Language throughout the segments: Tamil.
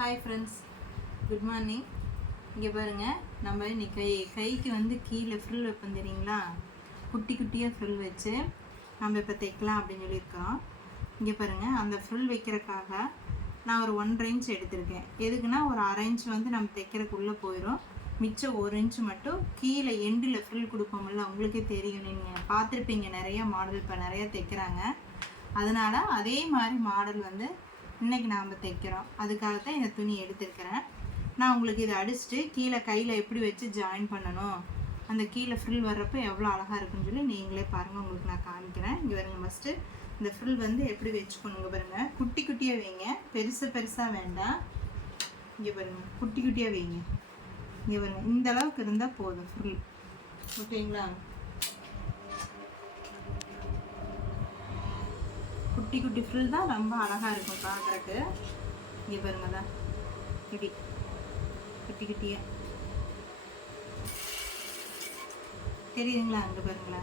Hi friends, good morning. இங்கே பாருங்கள், நம்ம இன்னைக்கு கைக்கு வந்து கீழே ஃப்ரில் வைப்போம் தெரியுங்களா? குட்டி குட்டியாக ஃப்ரில் வச்சு நம்ம இப்போ தைக்கலாம் அப்படின்னு சொல்லியிருக்கோம். இங்கே பாருங்கள், அந்த ஃப்ரில் வைக்கிறதுக்காக நான் ஒரு 1.5 இன்ச் எடுத்திருக்கேன். எதுக்குன்னா ஒரு 1/2 இன்ச் வந்து நம்ம தைக்கிறதுக்குள்ளே போயிடும். மிச்சம் 1 இன்ச் மட்டும் கீழே எண்டில் ஃப்ரில் கொடுப்போம்ல, உங்களுக்கே தெரியும், நீங்கள் பார்த்துருப்பீங்க, நிறையா மாடல் இப்போ நிறையா தைக்கிறாங்க. அதனால் அதே மாதிரி மாடல் வந்து இன்றைக்கி நாம் தைக்கிறோம். அதுக்காக தான் இந்த துணி எடுத்துருக்கிறேன். நான் உங்களுக்கு இதை அடிச்சுட்டு கீழே கையில் எப்படி வச்சு ஜாயின் பண்ணணும், அந்த கீழே ஃப்ரில் வர்றப்போ எவ்வளோ அழகாக இருக்குன்னு சொல்லி நீங்களே பாருங்கள், உங்களுக்கு நான் காமிக்கிறேன். இங்கே வருங்க, ஃபஸ்ட்டு இந்த ஃப்ரில் வந்து எப்படி வச்சுக்கணுங்க பாருங்கள். குட்டி குட்டியாக வைங்க, பெருசாக வேண்டாம். இங்கே பாருங்கள், குட்டி குட்டியாக வைங்க. இங்கே பாருங்கள், இந்த அளவுக்கு இருந்தால் போதும் ஃப்ரில். ஓகேங்களா? குட்டி குட்டி ஃப்ரில் தான் ரொம்ப அழகாக இருக்கும் பார்க்குறக்கு. இங்கே பாருங்க தான், இப்படி குட்டி குட்டியாக தெரியுதுங்களா? அங்கே பாருங்களா,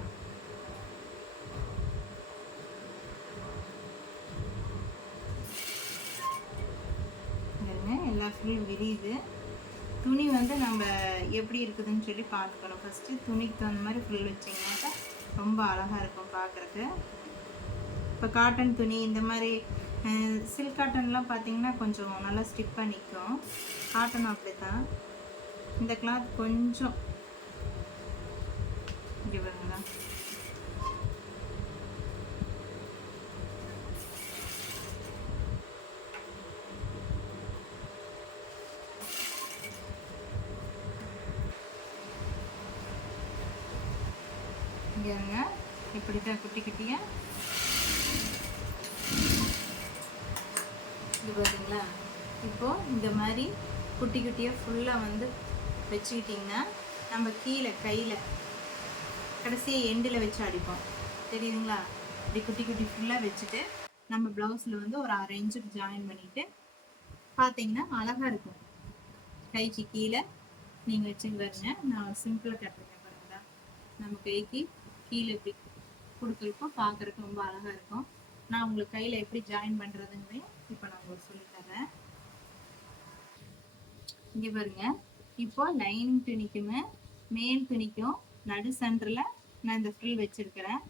பாருங்க, எல்லா ஃப்ரில் விரியுது. துணி வந்து நம்ம எப்படி இருக்குதுன்னு சொல்லி பார்த்துக்கணும். ஃபஸ்ட்டு துணிக்கு தகுந்த மாதிரி ஃப்ரில் வச்சிங்கனாக்கா ரொம்ப அழகாக இருக்கும் பார்க்குறக்கு. இப்போ காட்டன் துணி, இந்த மாதிரி சில்க் காட்டன்லாம் பார்த்தீங்கன்னா கொஞ்சம் நல்லா ஸ்டிப்பாக நிற்கும். காட்டன் அப்படி தான். இந்த கிளாத் கொஞ்சம் இங்கே வருங்களா, இங்கேங்க இப்படி தான் குட்டி குட்டியாக. இது பார்த்தீங்களா? இப்போது இந்த மாதிரி குட்டி குட்டியாக ஃபுல்லாக வந்து வச்சுக்கிட்டிங்கன்னா நம்ம கீழே கையில் கடைசியாக எண்டில் வச்சு அடிப்போம். தெரியுதுங்களா? இப்படி குட்டி குட்டி ஃபுல்லாக வச்சுட்டு நம்ம ப்ளவுஸில் வந்து ஒரு 1/2 இன்ச்சுக்கு ஜாயின் பண்ணிவிட்டு பார்த்தீங்கன்னா அழகாக இருக்கும். கைக்கு கீழே நீங்கள் வச்சுன்னு பாருங்க. நான் சிம்பிளாக கட்டுறேன் பாருங்களா. நம்ம கைக்கு கீழே இப்படி கொடுக்குறப்போ பார்க்குறக்கு ரொம்ப அழகாக இருக்கும். நான் உங்களுக்கு கையில் எப்படி ஜாயின் பண்ணுறதுன்னு இப்போ நான் உங்களுக்கு சொல்லித்தரேன். இங்கே பாருங்க, இப்போ லைனிங் துணிக்குமே மேல் துணிக்கும் நடு சென்டரில் நான் இந்த ஃப்ரில் வச்சுருக்கிறேன்.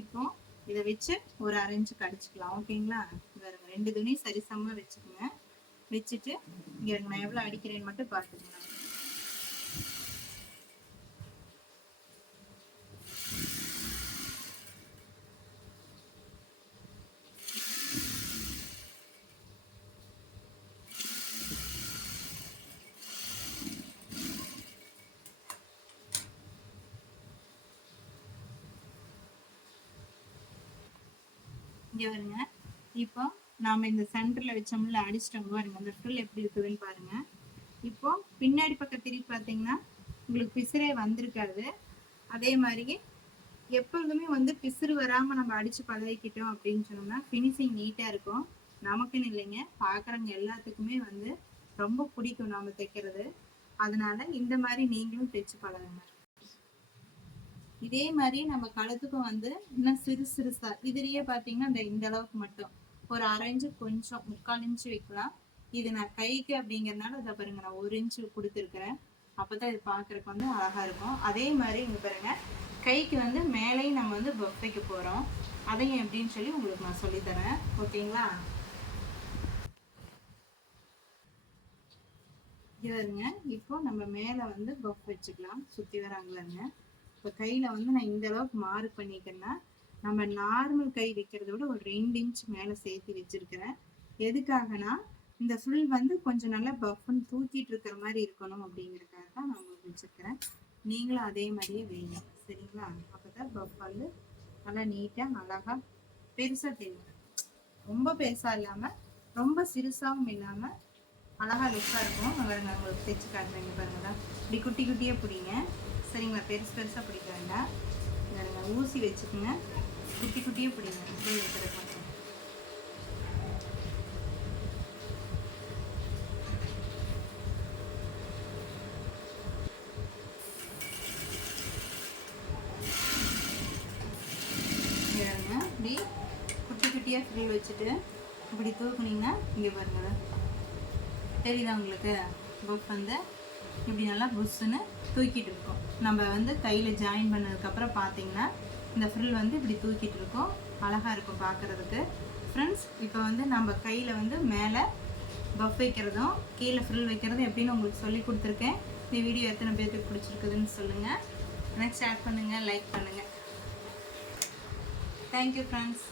இப்போ இதை வச்சு ஒரு 1/2 இன்ச்சுக்கு அடிச்சுக்கலாம். ஓகேங்களா? பாருங்க, 2 துணி சரிசமமாக வச்சுக்கோங்க. வச்சுட்டு இங்கே நான் எவ்வளோ அடிக்கிறேன்னு மட்டும் பார்த்துக்கோங்க. இங்கே வருங்க, இப்போ நாம் இந்த சென்டரில் வச்சோம்ல, அடிச்சிட்டோம் பாருங்க. அந்த ஃப்ரில் எப்படி இருக்குதுன்னு பாருங்கள். இப்போ பின்னாடி பக்கம் திருப்பி பார்த்தீங்கன்னா உங்களுக்கு பிசுறே வந்திருக்காது. அதே மாதிரி எப்பொழுதுமே வந்து பிசுறு வராமல் நம்ம அடித்து பழகிக்கிட்டோம் அப்படின்னு சொன்னோம்னா ஃபினிஷிங் நீட்டாக இருக்கும். நமக்குன்னு இல்லைங்க, பார்க்குறவங்க எல்லாத்துக்குமே வந்து ரொம்ப பிடிக்கும் நாம் தைக்கிறது. அதனால இந்த மாதிரி நீங்களும் தைச்சு பழகுங்க. இதே மாதிரி நம்ம கழுத்துக்கும் வந்து இன்னும் சிறுசா இதுலயே பாத்தீங்கன்னா இந்த அளவுக்கு மட்டும் ஒரு 1/2 இன்ச்சு, கொஞ்சம் 3/4 இன்ச்சு வைக்கலாம். இது நான் கைக்கு அப்படிங்கறதுனால இதை பாருங்க, நான் 1 இன்ச்சு கொடுத்துருக்கிறேன். அப்பதான் இது பாக்குறதுக்கு வந்து அழகா இருக்கும். அதே மாதிரி இங்க பாருங்க, கைக்கு வந்து மேலேயும் நம்ம வந்து பஃப் வைக்க போறோம். அதையும் எப்படின்னு சொல்லி உங்களுக்கு நான் சொல்லித்தரேன். ஓகேங்களா? பாருங்க, இப்போ நம்ம மேல வந்து பஃப் வச்சுக்கலாம். சுத்தி வராங்களாங்க. இப்போ கையில் வந்து நான் இந்த அளவுக்கு மார்க் பண்ணிக்கிறேன்னா, நம்ம நார்மல் கை வைக்கிறத விட ஒரு 2 இன்ச் மேலே சேர்த்து வச்சிருக்கிறேன். எதுக்காகனா இந்த ஃபுல் வந்து கொஞ்சம் நல்லா பஃப்னு தூக்கிட்டு இருக்கிற மாதிரி இருக்கணும் அப்படிங்கிறதுக்காக தான் நான் உங்களுக்கு வச்சுருக்கிறேன். நீங்களும் அதே மாதிரியே வைங்க, சரிங்களா? அப்போ தான் பஃப் வந்து நல்லா நீட்டாக அழகாக பெருசாக தெரியும். ரொம்ப பெருசாக இல்லாமல் ரொம்ப சிறுசாகவும் இல்லாமல் அழகாக லுக்காக இருக்கும். நான் உங்களுக்கு தைச்சு காட்டுறேங்க. பாருங்க தான், இப்படி குட்டி குட்டியாக பிடிங்க, சரிங்களா? பெருசாக பிடிக்க வேண்டாம். நீங்கள் ஊசி வச்சுக்கோங்க, குட்டி குட்டியே பிடிங்க. இப்படி வைக்கிறது மட்டும். இப்படி குட்டி குட்டியாக ஃப்ரில் வச்சுட்டு இப்படி தூக்குனீங்கன்னா இங்கே பாருங்க, தெரியுதா உங்களுக்கு? பஃப் வந்து இப்படி நல்லா புஷ்ஷுன்னு தூக்கிட்டு இருக்கோம். நம்ம வந்து கையில் ஜாயின் பண்ணதுக்கப்புறம் பார்த்தீங்கன்னா இந்த ஃப்ரில் வந்து இப்படி தூக்கிட்டு இருக்கோம். அழகாக இருக்கும் பார்க்குறதுக்கு. ஃப்ரெண்ட்ஸ், இப்போ வந்து நம்ம கையில் வந்து மேலே பஃப் வைக்கிறதும் கீழே ஃப்ரில் வைக்கிறதும் எப்படின்னு உங்களுக்கு சொல்லி கொடுத்துருக்கேன். இந்த வீடியோ எத்தனை பேருக்கு பிடிச்சிருக்குதுன்னு சொல்லுங்கள். நெக்ஸ்ட் ஷேர் பண்ணுங்கள், லைக் பண்ணுங்கள். Thank you friends.